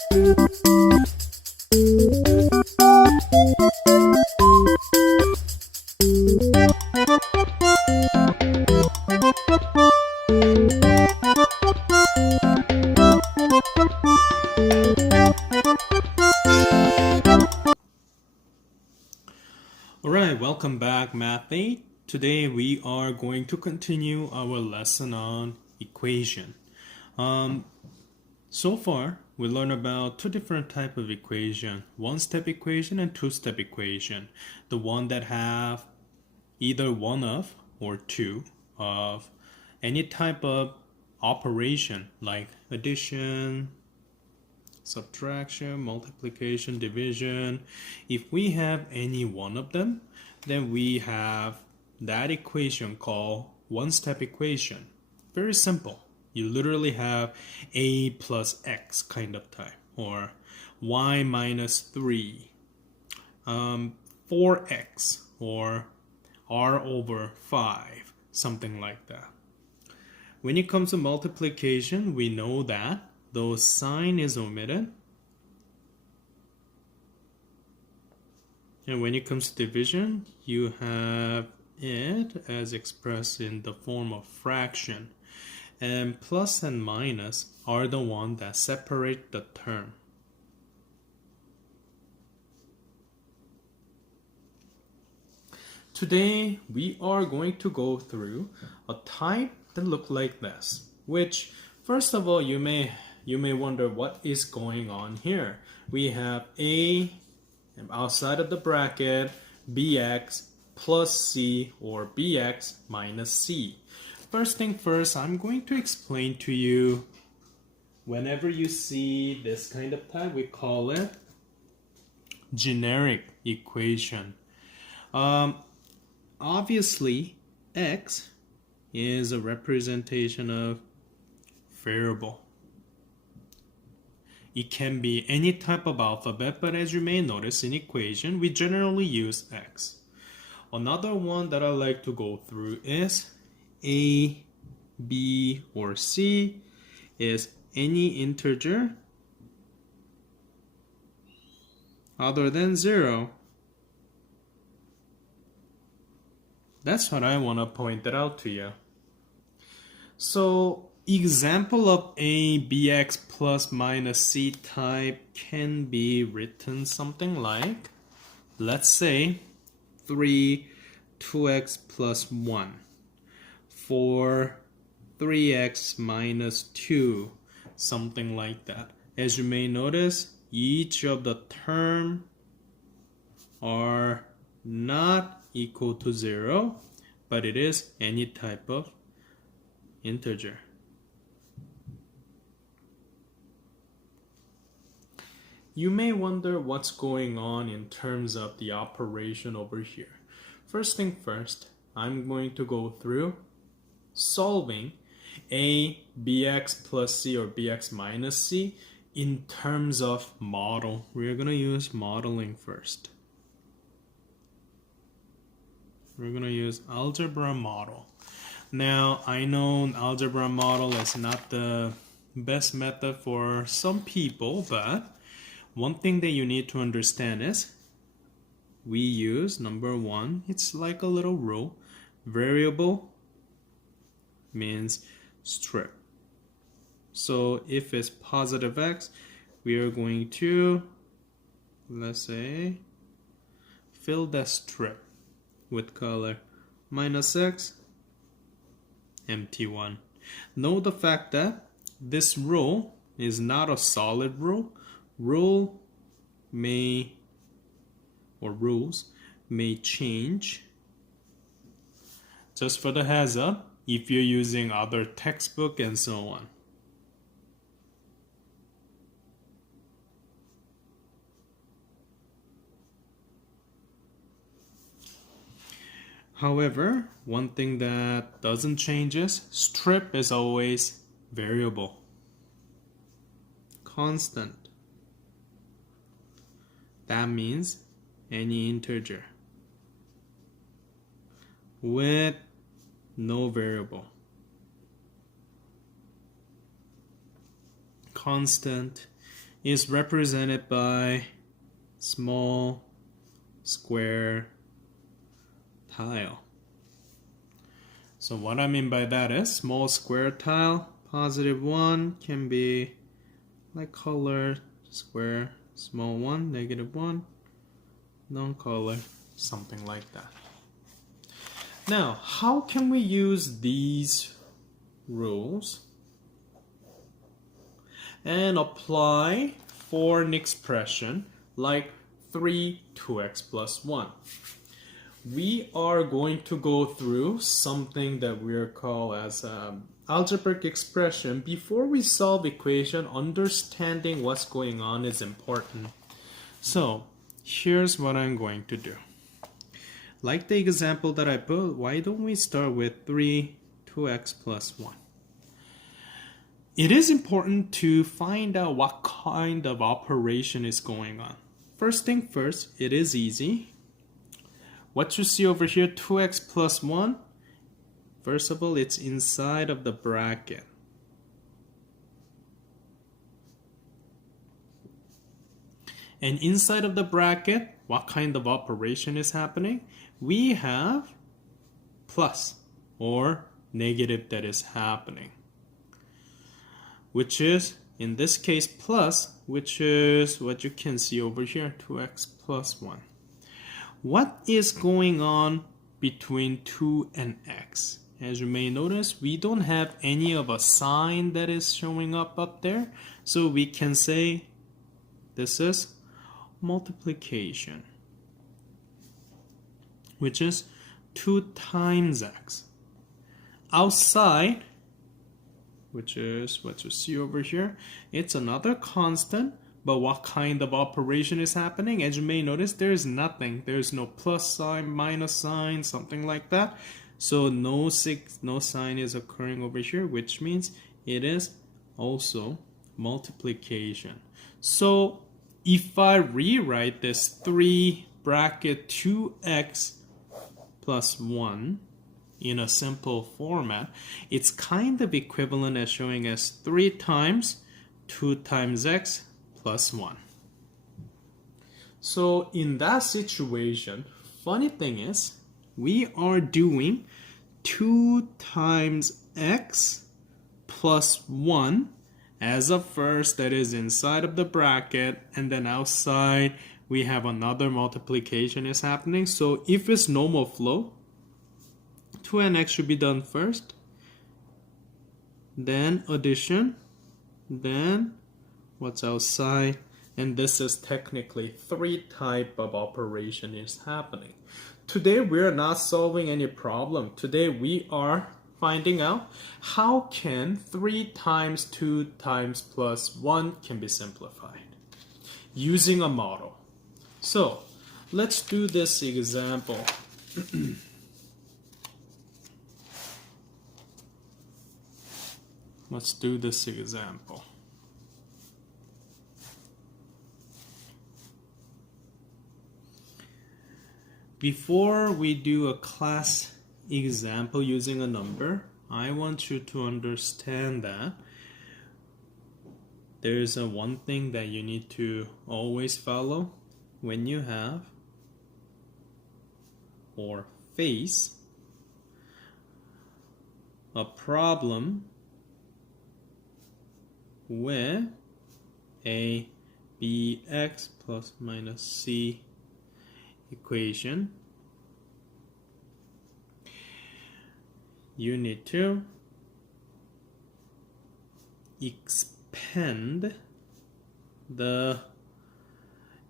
Alright, welcome back Math 8. Today we are going to continue our lesson on equation. So far we learned about two different types of equation, one-step equation and two-step equation. The one that have either one of or two of any type of operation like addition, subtraction, multiplication, division. If we have any one of them, then we have that equation called one-step equation. Very simple. You literally have a plus x kind of type, or y minus 3, 4x, or r over 5, something like that. When it comes to multiplication, we know that though sign is omitted. And when it comes to division, you have it as expressed in the form of fraction. And plus and minus are the ones that separate the term. Today, we are going to go through a type that looks like this, which first of all, you may wonder what is going on here. We have a outside of the bracket bx plus c or bx minus c. First thing first, I'm going to explain to you whenever you see this kind of type, we call it generic equation. Obviously, x is a representation of variable. It can be any type of alphabet, but as you may notice in equation, we generally use x. Another one that I like to go through is a, b, or c is any integer other than 0. That's what I want to point that out to you. So example of a bx plus minus c type can be written something like, let's say 2x plus 1 for 3x minus 2, something like that. As you may notice, each of the term are not equal to 0, but it is any type of integer. You may wonder what's going on in terms of the operation over here. First thing first, I'm going to go through solving a bx plus c or bx minus c in terms of model. We're going to use modeling first. We're going to use algebra model. Now, I know algebra model is not the best method for some people, but one thing that you need to understand is we use number one, it's like a little rule. Variable means strip. So if it's positive x, we are going to, let's say, fill that strip with color. Minus x, empty one. Note the fact that this rule is not a solid rule. Rules may change. Just for the heads up, if you're using other textbook and so on. However, one thing that doesn't change is strip is always variable, constant. That means any integer with no variable. Constant is represented by small square tile. So what I mean by that is small square tile, +1 can be like color square, small 1, -1, non-color, something like that. Now, how can we use these rules and apply for an expression like 3 2x plus 1? We are going to go through something that we call as algebraic expression. Before we solve equation, understanding what's going on is important. So here's what I'm going to do. Like the example that I put, why don't we start with 3 2x plus 1? It is important to find out what kind of operation is going on. First thing first, it is easy. What you see over here, 2x plus 1, first of all, it's inside of the bracket. And inside of the bracket, what kind of operation is happening? We have plus or negative that is happening, which is, in this case, plus, which is what you can see over here, 2x plus 1. What is going on between 2 and x? As you may notice, we don't have any of a sign that is showing up there. So we can say this is multiplication, which is 2 times x. Outside, which is what you see over here, it's another constant. But what kind of operation is happening? As you may notice, there is nothing. There's no plus sign, minus sign, something like that. So no sign is occurring over here, which means it is also multiplication. So if I rewrite this 3 bracket 2x plus 1 in a simple format, it's kind of equivalent as showing as 3 times 2 times x plus 1. So in that situation, funny thing is, we are doing 2 times x plus 1 as a first, that is inside of the bracket, and then outside we have another multiplication is happening. So if it's normal flow, 2 and x should be done first, then addition, then what's outside, and this is technically 3 type of operation is happening. Today we are not solving any problem. Today we are finding out how can 3 times 2 times plus 1 can be simplified using a model. So let's do this example. Let's do this example. Before we do a class example using a number, I want you to understand that there's one thing that you need to always follow when you have or face a problem with a bx plus minus c equation. You need to expand the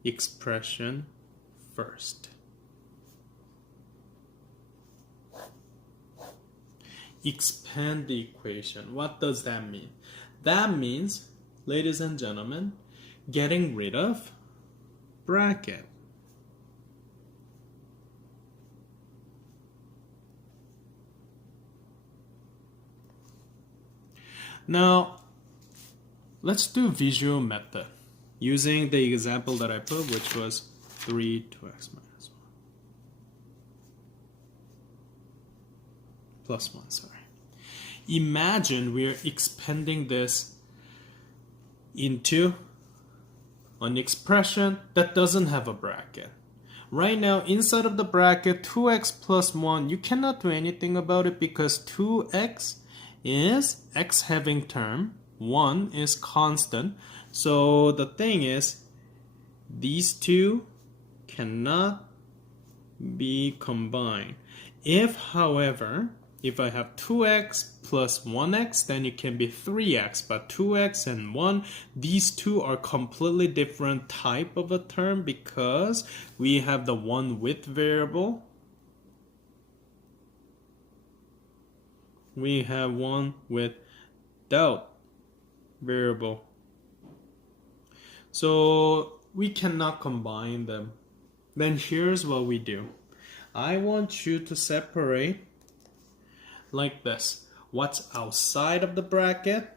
expression first. Expand the equation. What does that mean? That means, ladies and gentlemen, getting rid of bracket. Now, let's do visual method using the example that I put, which was 3 2x minus 1 plus 1, sorry. Imagine we're expanding this into an expression that doesn't have a bracket. Right now, inside of the bracket, 2x plus 1, you cannot do anything about it because 2x is x having term, 1 is constant. So the thing is, these two cannot be combined. If, however, if I have 2x plus 1x, then it can be 3x. But 2x and 1, these two are completely different type of a term because we have the one with variable. We have one without variable. So we cannot combine them. Then here's what we do. I want you to separate like this. What's outside of the bracket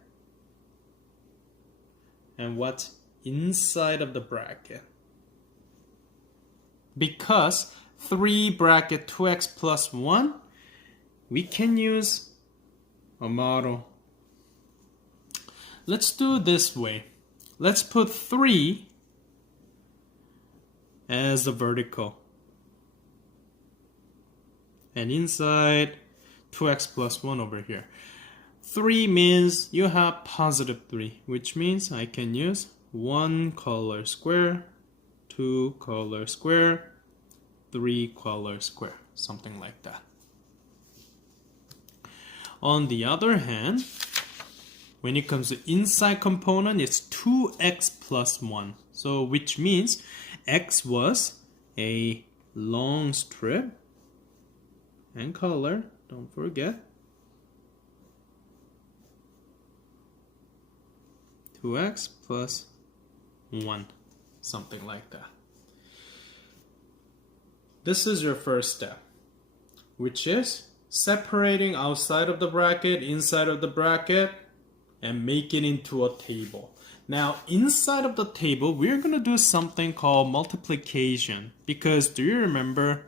and what's inside of the bracket. Because 3 bracket 2x plus 1, we can use a model. Let's do it this way. Let's put 3 as the vertical. And inside 2x plus 1 over here. 3 means you have positive 3, which means I can use 1 color square, 2 color square, 3 color square, something like that. On the other hand, when it comes to inside component, it's 2x plus 1. So which means x was a long strip and color, don't forget. 2x plus 1, something like that. This is your first step, which is separating outside of the bracket, inside of the bracket, and make it into a table. Now, inside of the table, we're going to do something called multiplication. Because do you remember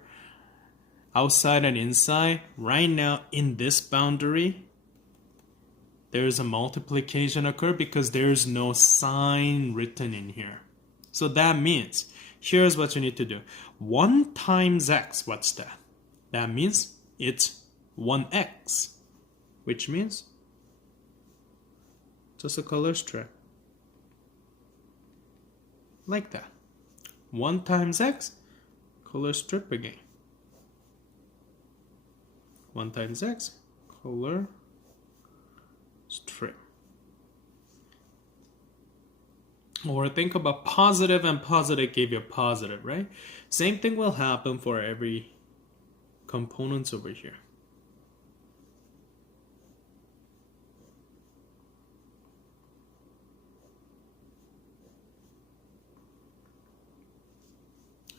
outside and inside? Right now, in this boundary, there's a multiplication occur because there's no sign written in here. So that means, here's what you need to do. 1 times x, what's that? That means it's 1x, which means just a color strip. Like that. 1 times x, color strip again. 1 times x, color strip. Or think about positive and positive give you positive, right? Same thing will happen for every components over here.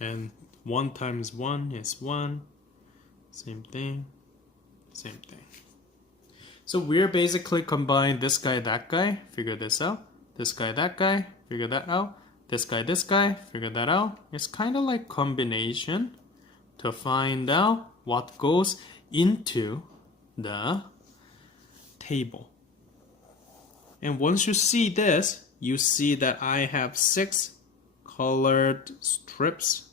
And 1 times 1 is 1. Same thing. Same thing. So we're basically combining this guy, that guy. Figure this out. This guy, that guy. Figure that out. This guy, figure that out. It's kind of like combination to find out what goes into the table. And once you see this, you see that I have 6 colored strips.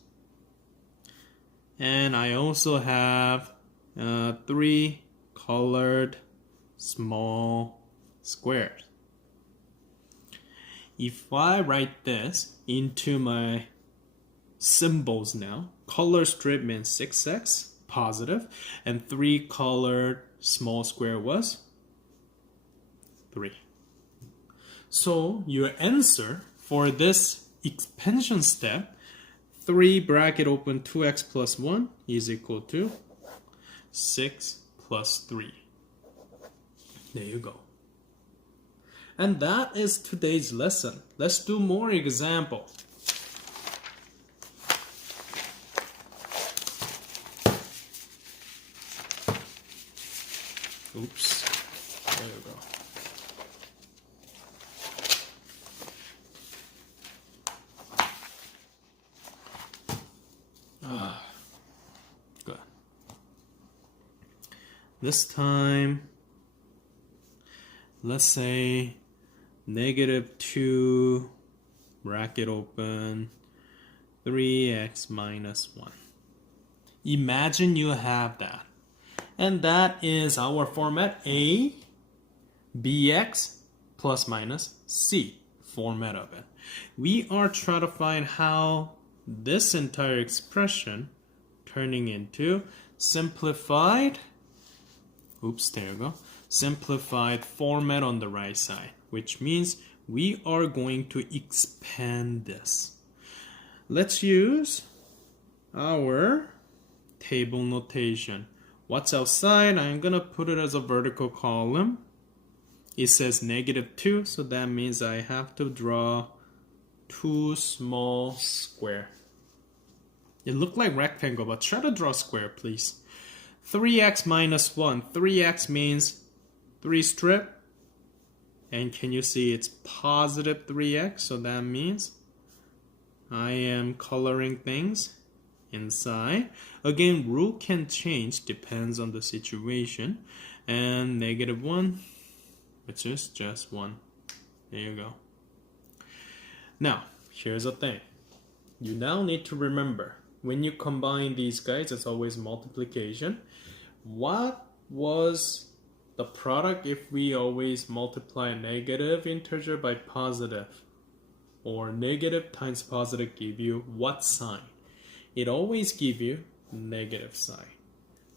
And I also have 3 colored small squares. If I write this into my symbols now, color strip means 6x, positive, and 3 colored small square was 3. So your answer for this expansion step, 3 bracket open 2x plus 1 is equal to 6 plus 3. There you go. And that is today's lesson. Let's do more example. Oops. There you go. Good. This time, let's say -2 bracket open, 3x minus 1. Imagine you have that. And that is our format a, bx plus minus c format of it. We are trying to find how this entire expression turning into simplified, there you go, simplified format on the right side, which means we are going to expand this. Let's use our table notation. What's outside? I'm gonna put it as a vertical column. It says -2, so that means I have to draw 2 small square. It looked like rectangle, but try to draw square, please. 3x minus 1. 3x means 3 strip. And can you see it's positive 3x? So that means I am coloring things inside. Again, rule can change, depends on the situation. And -1, which is just 1. There you go. Now, here's the thing. You now need to remember, when you combine these guys, it's always multiplication. What was the product if we always multiply a negative integer by positive? Or negative times positive give you what sign? It always gives you negative sign.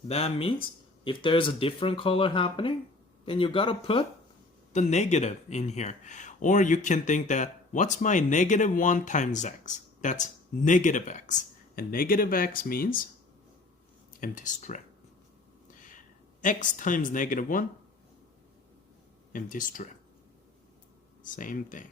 That means if there's a different color happening, then you gotta put the negative in here. Or you can think that, what's my -1 times x? That's negative x. And negative x means empty strip. X times -1, empty strip. Same thing.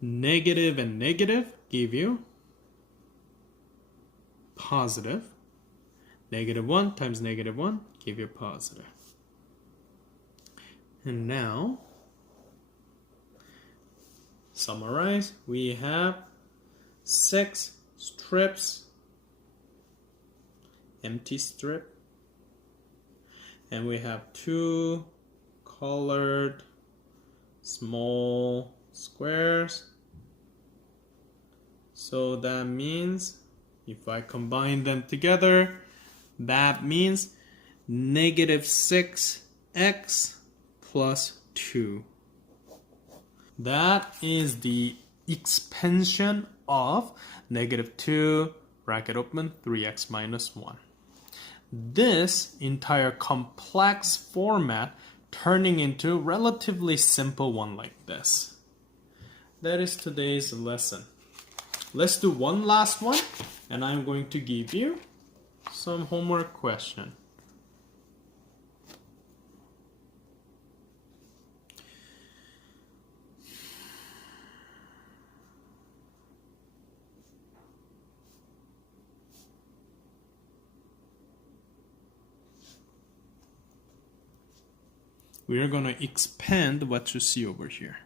Negative and negative give you positive. -1 times -1 give you positive. And now, summarize, we have 6 strips, empty strip, and we have 2 colored small squares. So that means if I combine them together, that means -6x plus 2. That is the expansion of -2 bracket open 3x minus 1. This entire complex format turning into relatively simple one like this. That is today's lesson. Let's do one last one, and I'm going to give you some homework question. We are going to expand what you see over here.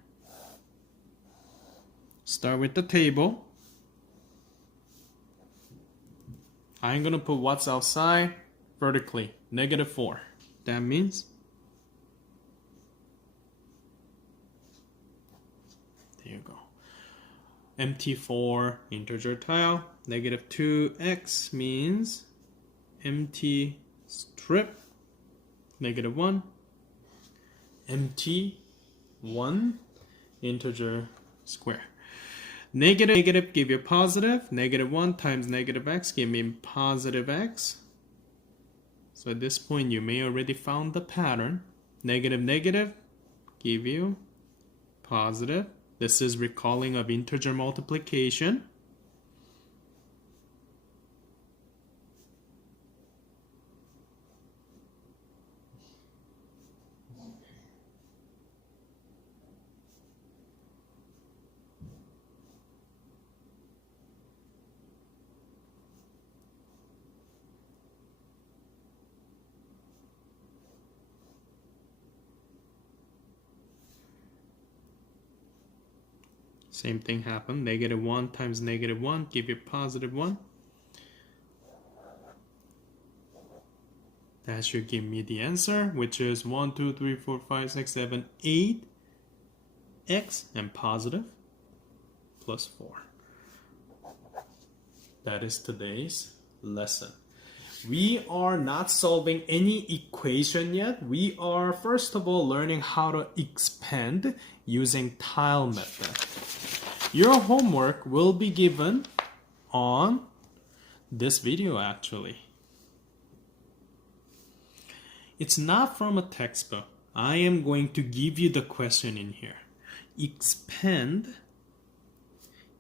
Start with the table. I'm going to put what's outside vertically, -4. That means there you go. Empty 4 integer tile. -2x means empty strip. -1. Empty 1 integer square. Negative give you positive. -1 times -x give me positive x. So at this point you may already found the pattern. Negative give you positive. This is recalling of integer multiplication. Same thing happened. -1 times -1 give you positive 1. that should give me the answer, which is 1, 2, 3, 4, 5, 6, 7, 8 x and positive plus 4. That is today's lesson. We are not solving any equation yet. We are first of all learning how to expand using tile method. Your homework will be given on this video actually. It's not from a textbook. I am going to give you the question in here. Expand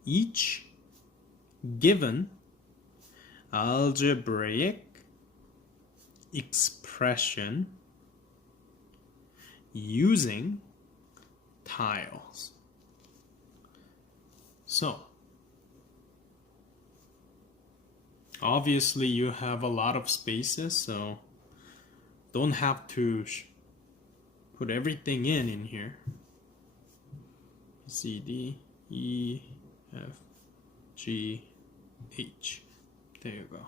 each given algebraic expression using tiles. So, obviously you have a lot of spaces, so don't have to put everything in here. C, D, E, F, G, H. There you go.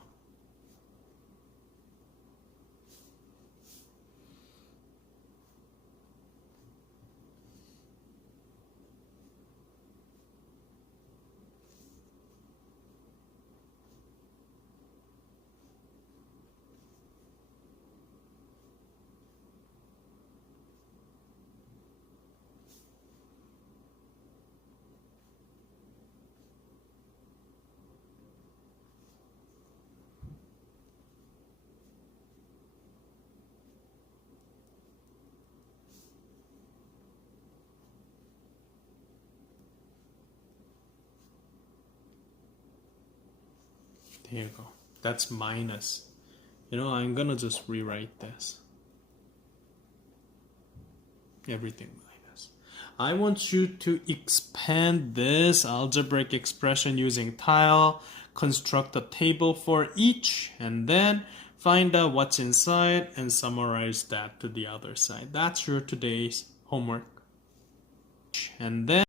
There you go. That's minus. You know, I'm gonna just rewrite this. Everything minus. I want you to expand this algebraic expression using tile, construct a table for each, and then find out what's inside and summarize that to the other side. That's your today's homework. And then